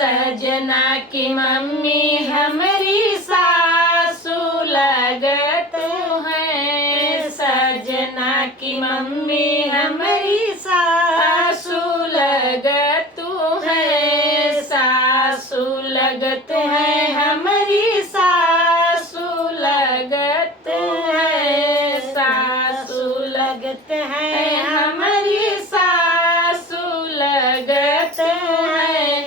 सजना की मम्मी हमारी सासू लगत है। सजना की मम्मी हमारी सासू लगत है। सासू लगत है हमारी सासू लगत है। सासू लगत है हमारी सासू लगत है।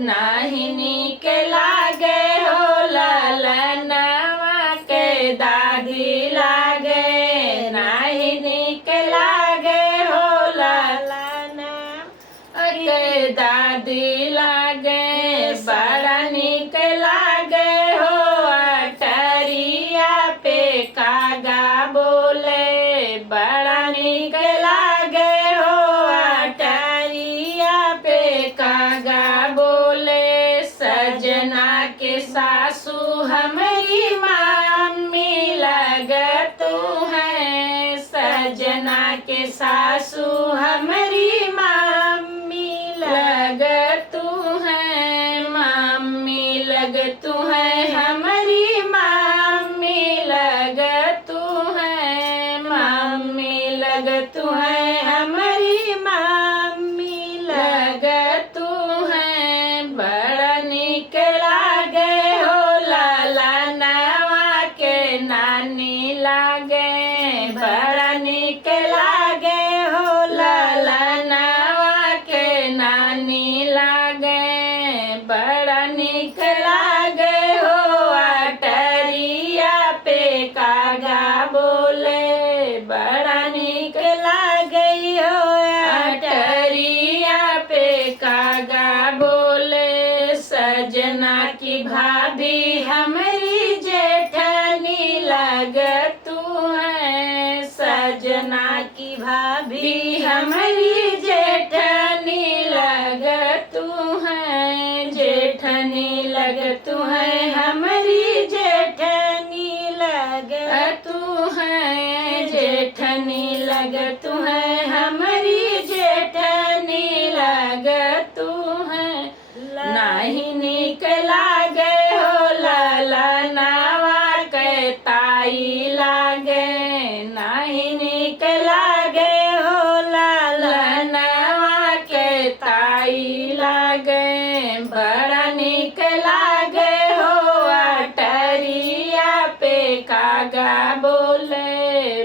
नाही नीक लागे हो ललनवा के दादी लागे। नाही नीक लागे हो ललनवा के दादी लागे। बड़ा नीक लागे हो अटरिया पे कागा बोले। बड़ा नीक लागे हो अटरिया पे कागा बोले। सजना के सासू हमारी मम्मी लगत है। सजना के सासू हमारी मम्मी लगत है। मम्मी लगत है हमारी मम्मी लगत है। मम्मी लगत है हमारी मम्मी लगत है। बड़ा नीक लागे हो ललनवा के नानी लागे। बड़ा नीक लागे हो ललनवा के नानी लागे। बड़ा नीक लागे हो अटरिया पे कागा बोले। बड़ा नीक लागे हो अटरिया पे कागा बोले। सजना की भाभी हमारी जेठनी लगत है। सजना की भाभी हमारी जेठनी लगत है। जेठनी लगत है हमारी जेठनी लगत है। जेठनी लगत है हमारी जेठनी लगत है। नाही नीक लागे हो ललनवा के ताई लागे। नाही नीक लागे हो ललनवा के ताई लागे। बड़ा नीक लागे हो अटरिया पे कागा बोले।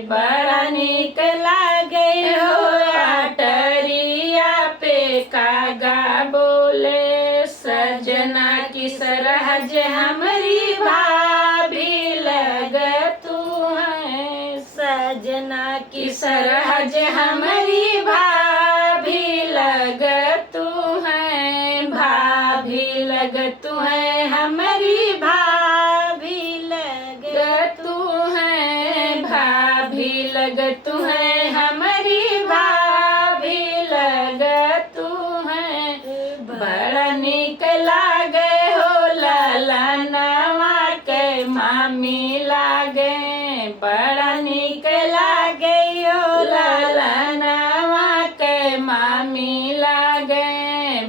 बड़ा नीक लागे हो अटरिया पे कागा बोले। सजना की सरहज हमारी भाभी लगत है। सजना की सरहज हमारी भाभी लगत है। भाभी लगत है हमारी भाभी लगत है। भाभी लगत है हमारी भाभी लगत है। बड़ा नीक लागे हो ललनवा के मामी लागे। बड़ा नीक लागे हो ललनवा के मामी लागे।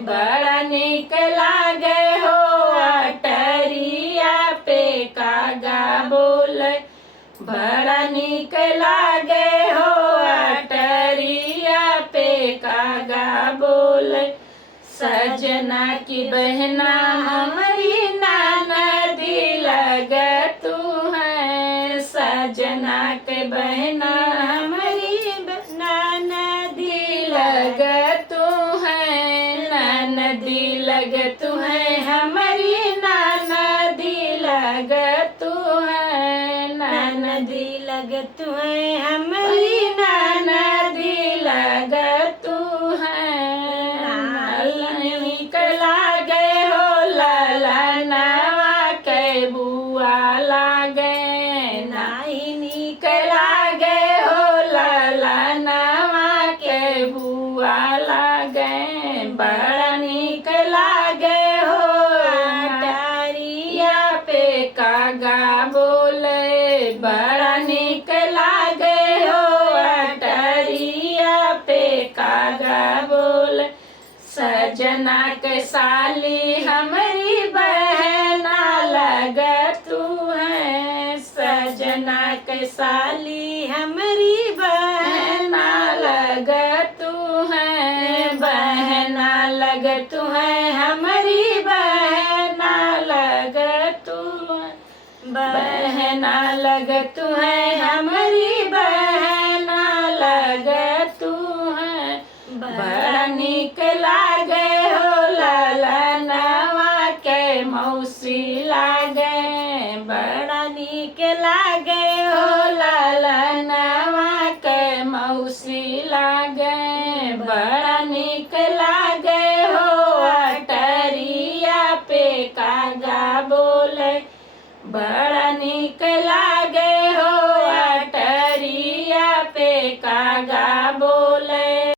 बड़ा नीक लागे हो अटरिया पे कागा बोले। बड़ा नीक लागे हो अटरिया पे कागा बोले। सजना की बहना हमारी ननदी लगत है। सजना के बहना हमारी ननदी लगत है। ननदी लगत है हमारी ननदी लगत है। ननदी लगत है हमारी ननदी लगत है। नीक लागे हो ललनवा के बुआ लागे। नाही नीक लागे हो ललनवा के बुआ लागे। बड़ा नीक लागे हो सजना के साली हमारी बहना लग तू है, सजना के साली हमारी बहना लग तू है, बहना लग तू है हमारी बहना लग तू है, बहना लग तू है हमारी बहना लग तू है। बड़ा निक लागे हो ललनवा के मौसी लागे, बड़ा निक लागे हो ललनवा के मौसी लागे, बड़ा निक लागे हो अटरिया पे कागा बोले, बड़ा निक लागे हो अटरिया पे कागा